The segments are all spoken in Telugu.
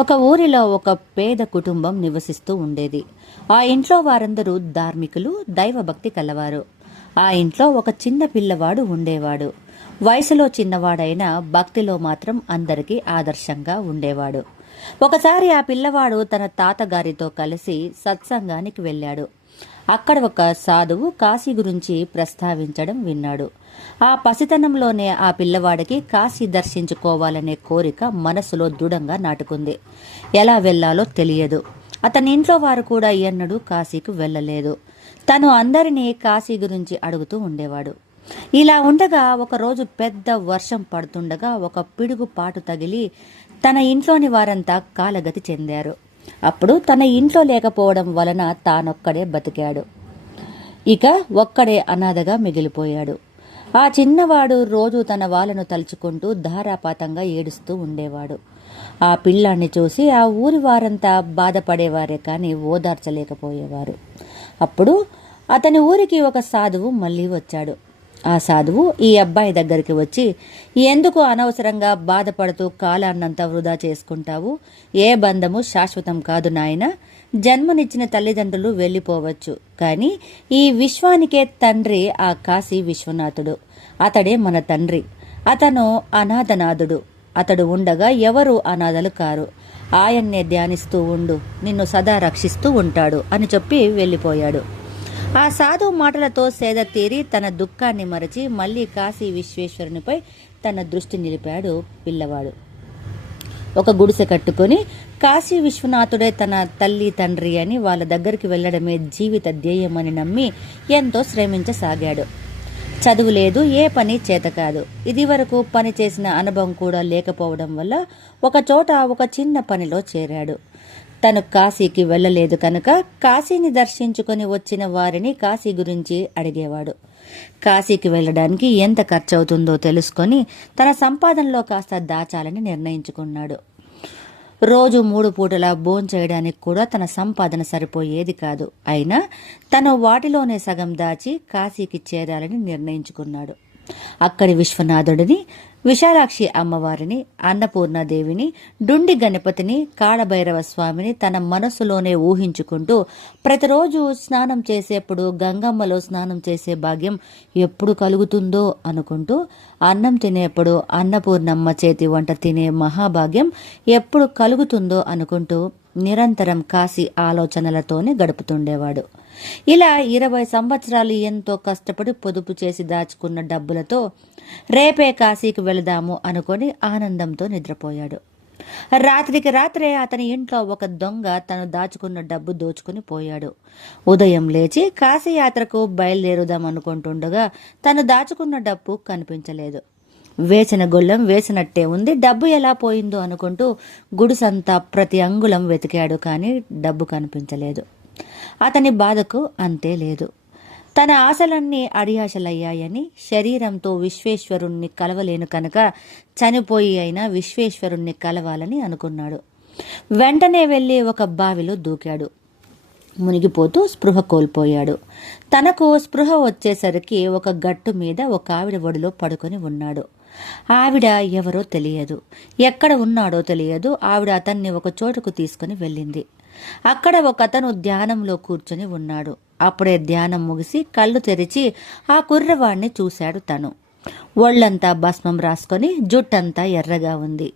ఒక ఊరిలో ఒక పేద కుటుంబం నివసిస్తూ ఉండేది. ఆ ఇంట్లో వారందరూ ధార్మికులు, దైవభక్తి కలవారు. ఆ ఇంట్లో ఒక చిన్న పిల్లవాడు ఉండేవాడు. వయసులో చిన్నవాడైనా భక్తిలో మాత్రం అందరికీ ఆదర్శంగా ఉండేవాడు. ఒకసారి ఆ పిల్లవాడు తన తాతగారితో కలిసి సత్సంగానికి వెళ్ళాడు. అక్కడ ఒక సాధువు కాశీ గురించి ప్రస్తావించడం విన్నాడు. ఆ పసితనంలోనే ఆ పిల్లవాడికి కాశీ దర్శించుకోవాలనే కోరిక మనసులో దృఢంగా నాటుకుంది. ఎలా వెళ్లాలో తెలియదు. అతని ఇంట్లో వారు కూడా ఎన్నడూ కాశీకి వెళ్ళలేదు. తను అందరినీ కాశీ గురించి అడుగుతూ ఉండేవాడు. ఇలా ఉండగా ఒకరోజు పెద్ద వర్షం పడుతుండగా ఒక పిడుగు పాటు తగిలి తన ఇంట్లోని వారంతా కాలగతి చెందారు. అప్పుడు తన ఇంట్లో లేకపోవడం వలన తానొక్కడే బతికాడు. ఇక ఒక్కడే అనాథగా మిగిలిపోయాడు. ఆ చిన్నవాడు రోజు తన వాళ్ళను తలుచుకుంటూ ధారాపాతంగా ఏడుస్తూ ఉండేవాడు. ఆ పిల్లాన్ని చూసి ఆ ఊరి వారంతా బాధపడేవారే కానీ ఓదార్చలేకపోయేవారు. అప్పుడు అతని ఊరికి ఒక సాధువు మళ్ళీ వచ్చాడు. ఆ సాధువు ఈ అబ్బాయి దగ్గరికి వచ్చి, ఎందుకు అనవసరంగా బాధపడుతూ కాలాన్నంతా వృధా చేసుకుంటావు? ఏ బంధము శాశ్వతం కాదు నాయనా. జన్మనిచ్చిన తల్లిదండ్రులు వెళ్ళిపోవచ్చు, కానీ ఈ విశ్వానికే తండ్రి ఆ కాశీ విశ్వనాథుడు. అతడే మన తండ్రి. అతను అనాథనాథుడు. అతడు ఉండగా ఎవరు అనాథలు కారు. ఆయన్నే ధ్యానిస్తూ ఉండు, నిన్ను సదా రక్షిస్తూ ఉంటాడు అని చెప్పి వెళ్ళిపోయాడు. ఆ సాధువు మాటలతో సేద తీరి తన దుఃఖాన్ని మరచి మళ్లీ కాశీ విశ్వేశ్వరునిపై తన దృష్టి నిలిపాడు పిల్లవాడు. ఒక గుడిసె కట్టుకుని కాశీ విశ్వనాథుడే తన తల్లి తండ్రి అని వాళ్ళ దగ్గరికి వెళ్లడమే జీవిత ధ్యేయమని నమ్మి ఎంతో శ్రమించసాగాడు. చదువు లేదు, ఏ పని చేత కాదు. ఇది వరకు పని చేసిన అనుభవం కూడా లేకపోవడం వల్ల ఒక చోట ఒక చిన్న పనిలో చేరాడు. తను కాశీకి వెళ్ళలేదు కనుక కాశీని దర్శించుకొని వచ్చిన వారిని కాశీ గురించి అడిగేవాడు. కాశీకి వెళ్ళడానికి ఎంత ఖర్చు అవుతుందో తెలుసుకొని తన సంపాదనలో కాస్త దాచాలని నిర్ణయించుకున్నాడు. రోజు 3 పూటలా భోంచేయడానికి కూడా తన సంపాదన సరిపోయేది కాదు. అయినా తను వాటిలోనే సగం దాచి కాశీకి చేరాలని నిర్ణయించుకున్నాడు. అక్కడి విశ్వనాథుడిని, విశాలాక్షి అమ్మవారిని, అన్నపూర్ణాదేవిని, డుండి గణపతిని, కాళభైరవ స్వామిని తన మనస్సులోనే ఊహించుకుంటూ ప్రతిరోజు స్నానం చేసేప్పుడు గంగమ్మలో స్నానం చేసే భాగ్యం ఎప్పుడు కలుగుతుందో అనుకుంటూ, అన్నం తినేప్పుడు అన్నపూర్ణమ్మ చేతి వంట తినే మహాభాగ్యం ఎప్పుడు కలుగుతుందో అనుకుంటూ నిరంతరం కాశీ ఆలోచనలతోనే గడుపుతుండేవాడు. ఇలా 20 సంవత్సరాలు ఎంతో కష్టపడి పొదుపు చేసి దాచుకున్న డబ్బులతో రేపే కాశీకి వెళదాము అనుకొని ఆనందంతో నిద్రపోయాడు. రాత్రికి రాత్రే అతని ఇంట్లో ఒక దొంగ తను దాచుకున్న డబ్బు దోచుకుని పోయాడు. ఉదయం లేచి కాశీయాత్రకు బయలుదేరుదాం అనుకుంటుండగా తను దాచుకున్న డబ్బు కనిపించలేదు. వేసిన గొళ్ళెం వేసినట్టే ఉంది, డబ్బు ఎలా పోయిందో అనుకుంటూ గుడిసంతా ప్రతి అంగుళం వెతికాడు, కానీ డబ్బు కనిపించలేదు. అతని బాధకు అంతే లేదు. తన ఆశలన్నీ అడియాశలయ్యాయని, శరీరంతో విశ్వేశ్వరుణ్ణి కలవలేను కనుక చనిపోయి అయినా విశ్వేశ్వరుణ్ణి కలవాలని అనుకున్నాడు. వెంటనే వెళ్లి ఒక బావిలో దూకాడు. మునిగిపోతూ స్పృహ కోల్పోయాడు. తనకు స్పృహ వచ్చేసరికి ఒక గట్టు మీద ఒక ఆవిడ ఒడిలో పడుకొని ఉన్నాడు. ఆవిడ ఎవరో తెలియదు, ఎక్కడ ఉన్నాడో తెలియదు. ఆవిడ అతన్ని ఒక చోటుకు తీసుకుని వెళ్ళింది. అక్కడ ఒక అతను ధ్యానంలో కూర్చొని ఉన్నాడు. అప్పుడే ధ్యానం ముగిసి కళ్ళు తెరిచి ఆ కుర్రవాణ్ణి చూశాడు. తను ఒళ్లంతా భస్మం రాసుకొని జుట్టంతా ఎర్రగా ఉంది.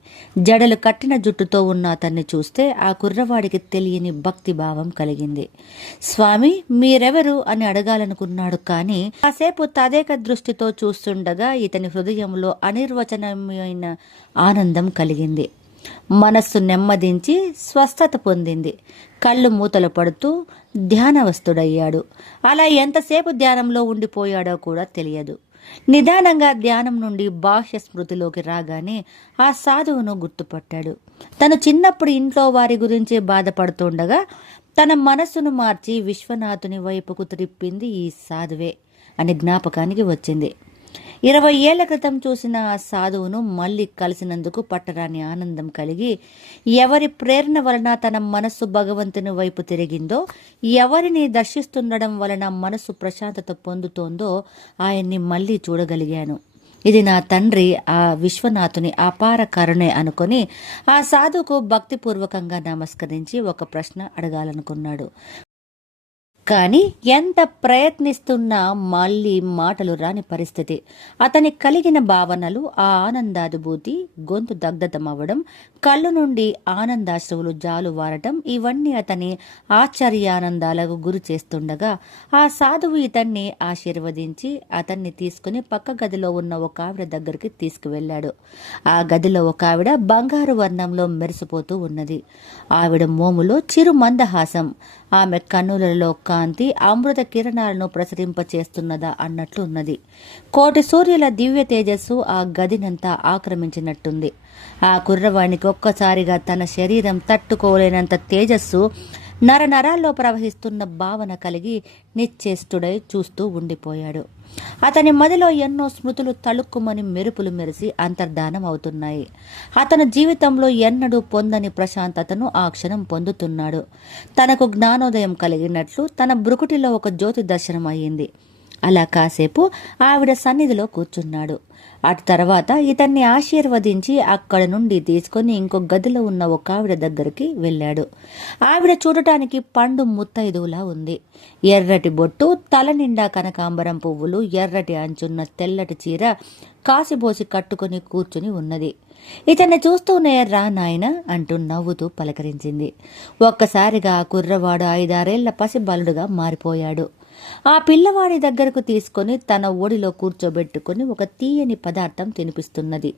జడలు కట్టిన జుట్టుతో ఉన్న అతన్ని చూస్తే ఆ కుర్రవాడికి తెలియని భక్తి భావం కలిగింది. స్వామి, మీరెవరు అని అడగాలనుకున్నాడు, కానీ కాసేపు తదేక దృష్టితో చూస్తుండగా ఇతని హృదయంలో అనిర్వచనీయమైన ఆనందం కలిగింది. మనస్సు నెమ్మదించి స్వస్థత పొందింది. కళ్ళు మూతలు పడుతూ ధ్యానవస్తుడయ్యాడు. అలా ఎంతసేపు ధ్యానంలో ఉండిపోయాడో కూడా తెలియదు. నిదానంగా ధ్యానం నుండి బాహ్య స్మృతిలోకి రాగానే ఆ సాధువును గుర్తుపట్టాడు. తను చిన్నప్పుడు ఇంట్లో వారి గురించి బాధపడుతుండగా తన మనస్సును మార్చి విశ్వనాథుని వైపుకు త్రిప్పింది ఈ సాధువే అని జ్ఞాపకానికి వచ్చింది. 20 ఏళ్ల క్రితం చూసిన ఆ సాధువును మళ్లీ కలిసినందుకు పట్టరాని ఆనందం కలిగి, ఎవరి ప్రేరణ వలన తన మనస్సు భగవంతుని వైపు తిరిగిందో, ఎవరిని దర్శిస్తుండడం వలన మనస్సు ప్రశాంతత పొందుతోందో ఆయన్ని మళ్లీ చూడగలిగాను. ఇది నా తండ్రి ఆ విశ్వనాథుని అపార కరుణే అనుకొని ఆ సాధువుకు భక్తిపూర్వకంగా నమస్కరించి ఒక ప్రశ్న అడగాలనుకున్నాడు. కాని ఎంత ప్రయత్నిస్తున్నా మళ్ళీ మాటలు రాని పరిస్థితి. అతని కలిగిన భావనలు, ఆ ఆనందానుభూతి, గొంతు దగ్ధమవ్వడం, కళ్ళు నుండి ఆనందాశ్రువులు జాలువారటం ఇవన్నీ అతని ఆశ్చర్యానందాలకు గురి చేస్తుండగా ఆ సాధువు ఇతన్ని ఆశీర్వదించి అతన్ని తీసుకుని పక్క గదిలో ఉన్న ఒక ఆవిడ దగ్గరికి తీసుకువెళ్లాడు. ఆ గదిలో ఒక ఆవిడ బంగారు వర్ణంలో మెరిసిపోతూ ఉన్నది. ఆవిడ మోములో చిరు మందహాసం, ఆమె కన్నులలో కాంతి అమృత కిరణాలను ప్రసరింపచేస్తున్నదా అన్నట్లు ఉన్నది. కోటి సూర్యుల దివ్య తేజస్సు ఆ గదినంతా ఆక్రమించినట్టుంది. ఆ కుర్రవాణికి ఒక్కసారిగా తన శరీరం తట్టుకోలేనంత తేజస్సు నరనరాల్లో ప్రవహిస్తున్న భావన కలిగి నిశ్చేష్టుడై చూస్తూ ఉండిపోయాడు. అతని మదిలో ఎన్నో స్మృతులు తళుక్కుమని మెరుపులు మెరిసి అంతర్ధానం అవుతున్నాయి. అతను జీవితంలో ఎన్నడూ పొందని ప్రశాంతతను ఆ క్షణం పొందుతున్నాడు. తనకు జ్ఞానోదయం కలిగినట్లు తన బ్రుకుటిలో ఒక జ్యోతి దర్శనం అయ్యింది. అలా కాసేపు ఆవిడ సన్నిధిలో కూర్చున్నాడు. అటు తర్వాత ఇతన్ని ఆశీర్వదించి అక్కడ నుండి తీసుకుని ఇంకో గదిలో ఉన్న ఒక ఆవిడ దగ్గరికి వెళ్ళాడు. ఆవిడ చూడటానికి పండు ముత్తైదువులా ఉంది. ఎర్రటి బొట్టు, తల నిండా కనకాంబరం పువ్వులు, ఎర్రటి అంచున్న తెల్లటి చీర కాసిబోసి కట్టుకుని కూర్చుని ఉన్నది. ఇతన్ని చూస్తూనే రా నాయన అంటూ నవ్వుతూ పలకరించింది. ఒక్కసారిగా ఆ కుర్రవాడు 5-6 ఏళ్ల పసిబాలుడుగా మారిపోయాడు. ఆ పిల్లవాడి దగ్గరకు తీసుకుని తన ఒడిలో కూర్చోబెట్టుకుని ఒక తీయని పదార్థం తినిపిస్తున్నది.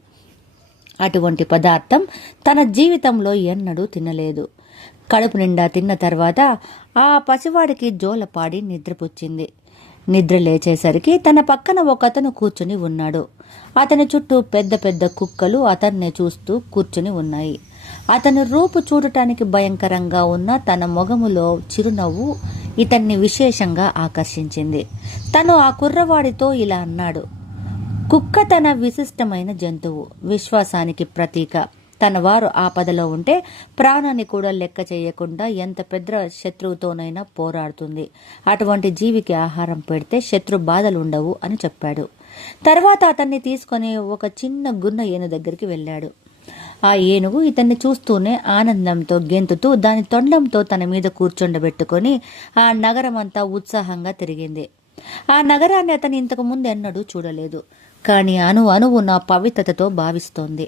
అటువంటి పదార్థం తన జీవితంలో ఎన్నడూ తినలేదు. కడుపు నిండా తిన్న తర్వాత ఆ పసివాడికి జోలపాడి నిద్రపుచ్చింది. నిద్ర లేచేసరికి తన పక్కన ఒకతను కూర్చుని ఉన్నాడు. అతని చుట్టూ పెద్ద పెద్ద కుక్కలు అతన్నే చూస్తూ కూర్చుని ఉన్నాయి. అతని రూపు చూడటానికి భయంకరంగా ఉన్న తన మొగములో చిరునవ్వు ఇతన్ని విశేషంగా ఆకర్షించింది. తను ఆ కుర్రవాడితో ఇలా అన్నాడు. కుక్క తన విశిష్టమైన జంతువు, విశ్వాసానికి ప్రతీక. తన వారు ఆపదలో ఉంటే ప్రాణాన్ని కూడా లెక్క చేయకుండా ఎంత పెద్ద శత్రువుతోనైనా పోరాడుతుంది. అటువంటి జీవికి ఆహారం పెడితే శత్రు బాధలుండవు అని చెప్పాడు. తర్వాత అతన్ని తీసుకొని ఒక చిన్న గున్న ఏను దగ్గరికి వెళ్ళాడు. ఆ ఏనుగు ఇతన్ని చూస్తూనే ఆనందంతో గెంతుతూ దాని తొండంతో తన మీద కూర్చొండబెట్టుకొని ఆ నగరమంతా ఉత్సాహంగా తిరిగింది. ఆ నగరాన్ని అతను ఇంతకు ముందు ఎన్నడూ చూడలేదు. కానీ అణువు నా పవిత్రతతో భాసిస్తోంది.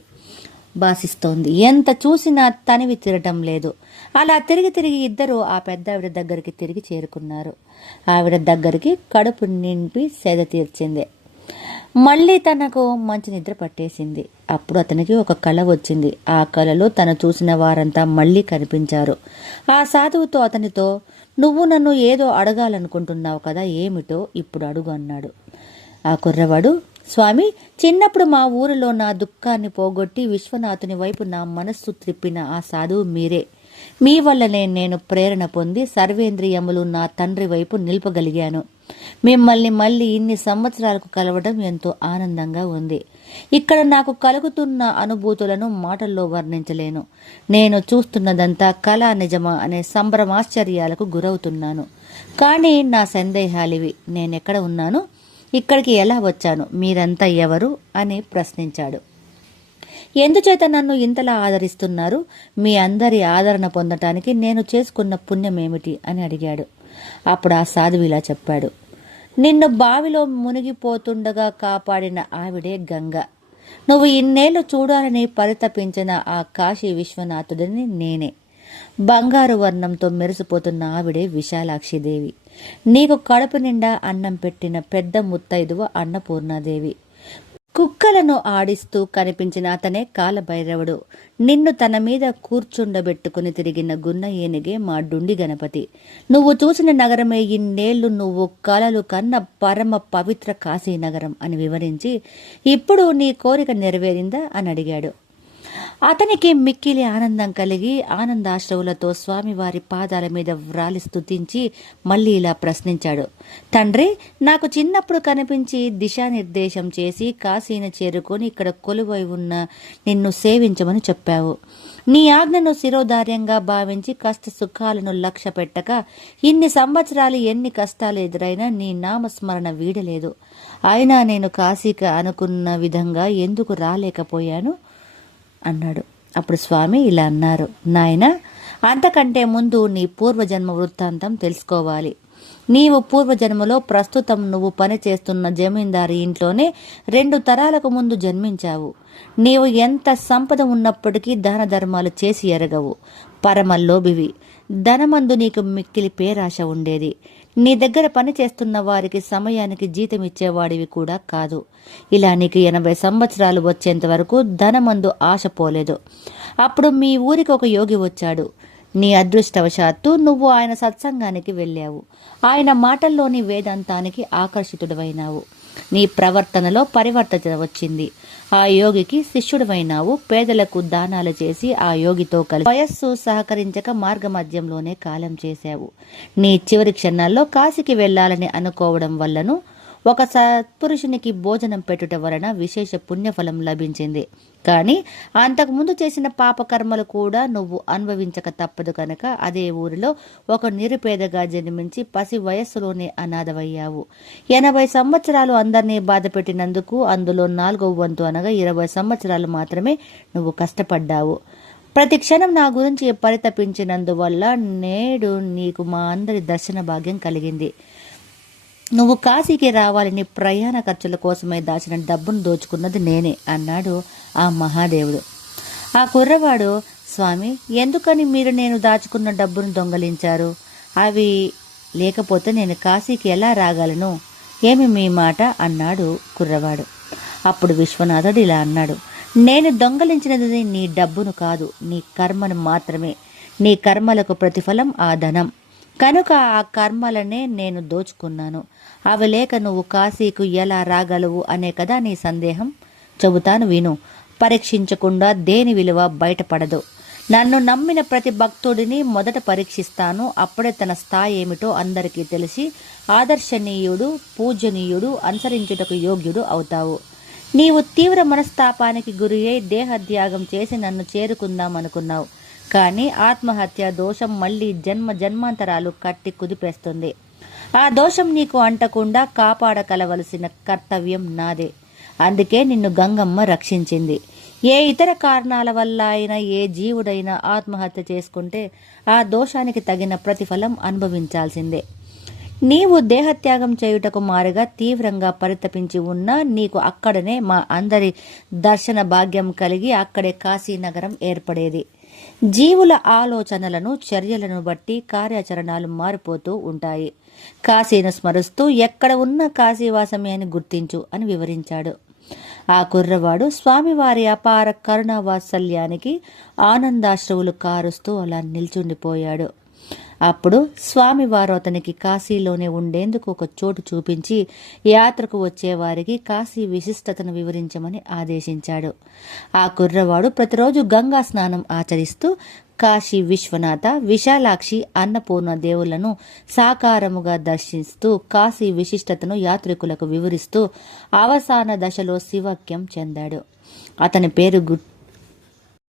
ఎంత చూసినా తనివి తిరగటం లేదు. అలా తిరిగి ఇద్దరు ఆ పెద్ద ఆవిడ దగ్గరికి తిరిగి చేరుకున్నారు. ఆవిడ దగ్గరికి కడుపు నింపి సేద తీర్చింది. మళ్ళీ తనకు మంచి నిద్ర పట్టేసింది. అప్పుడు అతనికి ఒక కళ వచ్చింది. ఆ కళలో తను చూసిన వారంతా మళ్ళీ కనిపించారు. ఆ సాధువుతో అతనితో, నువ్వు నన్ను ఏదో అడగాలనుకుంటున్నావు కదా, ఏమిటో ఇప్పుడు అడుగు అన్నాడు. ఆ కుర్రవాడు, స్వామి, చిన్నప్పుడు మా ఊరిలో నా దుఃఖాన్ని పోగొట్టి విశ్వనాథుని వైపు నా మనస్సు త్రిప్పిన ఆ సాధువు మీరే. మీ వల్లనే నేను ప్రేరణ పొంది సర్వేంద్రియములు నా తండ్రి వైపు నిలపగలిగాను. మిమ్మల్ని మళ్ళీ ఇన్ని సంవత్సరాలకు కలవడం ఎంతో ఆనందంగా ఉంది. ఇక్కడ నాకు కలుగుతున్న అనుభూతులను మాటల్లో వర్ణించలేను. నేను చూస్తున్నదంతా కళ నిజమా అనే సంభ్రమాశ్చర్యాలకు గురవుతున్నాను. కానీ నా సందేహాలివి. నేనెక్కడ ఉన్నాను, ఇక్కడికి ఎలా వచ్చాను, మీరంతా ఎవరు అని ప్రశ్నించాడు. ఎందుచేత నన్ను ఇంతలా ఆదరిస్తున్నారు? మీ అందరి ఆదరణ పొందటానికి నేను చేసుకున్న పుణ్యమేమిటి అని అడిగాడు. అప్పుడు ఆ సాధువు ఇలా చెప్పాడు. నిన్ను బావిలో మునిగిపోతుండగా కాపాడిన ఆవిడే గంగ. నువ్వు ఇన్నేళ్లు చూడాలని పరితపించిన ఆ కాశీ విశ్వనాథుడిని నేనే. బంగారు వర్ణంతో మెరిసిపోతున్న ఆవిడే విశాలాక్షిదేవి. నీకు కడుపు నిండా అన్నం పెట్టిన పెద్ద ముత్తైదువ అన్నపూర్ణాదేవి. కుక్కలను ఆడిస్తూ కనిపించిన అతనే కాలభైరవుడు. నిన్ను తన మీద కూర్చుండబెట్టుకుని తిరిగిన గున్న ఏనుగే మా డుండి గణపతి. నువ్వు చూసిన నగరమే ఇన్నేళ్లు నువ్వు కలలు కన్న పరమ పవిత్ర కాశీనగరం అని వివరించి, ఇప్పుడు నీ కోరిక నెరవేరిందా అని అడిగాడు. అతనికి మిక్కిలి ఆనందం కలిగి ఆనందాశ్రవులతో స్వామివారి పాదాల మీద వ్రాలి స్తుతించి మళ్ళీ ఇలా ప్రశ్నించాడు. తండ్రి, నాకు చిన్నప్పుడు కనిపించి దిశానిర్దేశం చేసి కాశీని చేరుకొని ఇక్కడ కొలువై ఉన్న నిన్ను సేవించమని చెప్పావు. నీ ఆజ్ఞను శిరోధార్యంగా భావించి కష్ట సుఖాలను లక్ష్య పెట్టక ఇన్ని సంవత్సరాలు ఎన్ని కష్టాలు ఎదురైనా నీ నామస్మరణ వీడలేదు. అయినా నేను కాశీకి అనుకున్న విధంగా ఎందుకు రాలేకపోయాను అన్నాడు. అప్పుడు స్వామి ఇలా అన్నారు. నాయనా, అంతకంటే ముందు నీ పూర్వజన్మ వృత్తాంతం తెలుసుకోవాలి. నీవు పూర్వజన్మలో ప్రస్తుతం నువ్వు పనిచేస్తున్న జమీందారి ఇంట్లోనే 2 తరాలకు ముందు జన్మించావు. నీవు ఎంత సంపద ఉన్నప్పటికీ దాన ధర్మాలు చేసి ఎరగవు. పరమల్లోభివి. ధనమందు నీకు మిక్కిలి పేరాశ ఉండేది. నీ దగ్గర పని చేస్తున్న వారికి సమయానికి జీతం ఇచ్చేవాడివి కూడా కాదు. ఇలా నీకు 80 సంవత్సరాలు వచ్చేంత వరకు ధనమందు ఆశ పోలేదు. అప్పుడు మీ ఊరికి ఒక యోగి వచ్చాడు. నీ అదృష్టవశాత్తు నువ్వు ఆయన సత్సంగానికి వెళ్ళావు. ఆయన మాటల్లోని వేదాంతానికి ఆకర్షితుడవైనావు. నీ ప్రవర్తనలో పరివర్తన వచ్చింది. ఆ యోగికి శిష్యుడివైనావు. పేదలకు దానాలు చేసి ఆ యోగితో కలిసి వయస్సు సహకరించక మార్గమధ్యంలోనే కాలం చేశావు. నీ చివరి క్షణాల్లో కాశీకి వెళ్లాలని అనుకోవడం వల్లను ఒక సత్పురుషునికి భోజనం పెట్టుట వలన విశేష పుణ్యఫలం లభించింది. కానీ అంతకుముందు చేసిన పాపకర్మలు కూడా నువ్వు అనుభవించక తప్పదు కనుక అదే ఊరిలో ఒక నిరుపేదగా జన్మించి పసి వయస్సులోనే అనాథవయ్యావు. 80 సంవత్సరాలు అందరినీ బాధ పెట్టినందుకు అందులో 4వ వంతు అనగా 20 సంవత్సరాలు మాత్రమే నువ్వు కష్టపడ్డావు. ప్రతి క్షణం నా గురించి పరితపించినందువల్ల నేడు నీకు మా అందరి దర్శన భాగ్యం కలిగింది. నువ్వు కాశీకి రావాలని ప్రయాణ ఖర్చుల కోసమే దాచిన డబ్బును దోచుకున్నది నేనే అన్నాడు ఆ మహాదేవుడు. ఆ కుర్రవాడు, స్వామి, ఎందుకని మీరు నేను దాచుకున్న డబ్బును దొంగలించారు? అవి లేకపోతే నేను కాశీకి ఎలా రాగలను? ఏమి మీ మాట అన్నాడు కుర్రవాడు. అప్పుడు విశ్వనాథుడు ఇలా అన్నాడు. నేను దొంగలించినది నీ డబ్బును కాదు, నీ కర్మను మాత్రమే. నీ కర్మలకు ప్రతిఫలం ఆ ధనం కనుక ఆ కర్మలనే నేను దోచుకున్నాను. అవి లేక నువ్వు కాశీకు ఎలా రాగలవు అనే కదా నీ సందేహం. చెబుతాను విను. పరీక్షించకుండా దేని విలువ బయటపడదు. నన్ను నమ్మిన ప్రతి భక్తుడిని మొదట పరీక్షిస్తాను. అప్పుడే తన స్థాయి ఏమిటో అందరికీ తెలిసి ఆదర్శనీయుడు, పూజనీయుడు, అనుసరించుటకు యోగ్యుడు అవుతావు. నీవు తీవ్ర మనస్తాపానికి గురి అయి దేహత్యాగం చేసి నన్ను చేరుకుందామనుకున్నావు. కానీ ఆత్మహత్య దోషం మళ్ళీ జన్మాంతరాలు కట్టి కుదిపేస్తుంది. ఆ దోషం నీకు అంటకుండా కాపాడకలవలసిన కర్తవ్యం నాదే. అందుకే నిన్ను గంగమ్మ రక్షించింది. ఏ ఇతర కారణాల వల్ల అయినా ఏ జీవుడైనా ఆత్మహత్య చేసుకుంటే ఆ దోషానికి తగిన ప్రతిఫలం అనుభవించాల్సిందే. నీవు దేహత్యాగం చేయుటకు మారుగా తీవ్రంగా పరితపించి ఉన్నా నీకు అక్కడనే మా అందరి దర్శన భాగ్యం కలిగి అక్కడే కాశీనగరం ఏర్పడేది. జీవుల ఆలోచనలను, చర్యలను బట్టి కార్యాచరణలు మారిపోతూ ఉంటాయి. కాశీని స్మరిస్తూ ఎక్కడ ఉన్న కాశీవాసమే అని గుర్తించు అని వివరించాడు. ఆ కుర్రవాడు స్వామివారి అపార కరుణావాత్సల్యానికి ఆనందాశ్రువులు కారుస్తూ అలా నిల్చుండిపోయాడు. అప్పుడు స్వామివారు అతనికి కాశీలోనే ఉండేందుకు ఒక చోటు చూపించి యాత్రకు వచ్చేవారికి కాశీ విశిష్టతను వివరించమని ఆదేశించాడు. ఆ కుర్రవాడు ప్రతిరోజు గంగా స్నానం ఆచరిస్తూ కాశీ విశ్వనాథ, విశాలాక్షి, అన్నపూర్ణ దేవుళ్లను సాకారముగా దర్శిస్తూ కాశీ విశిష్టతను యాత్రికులకు వివరిస్తూ అవసాన దశలో శివక్యం చెందాడు. అతని పేరు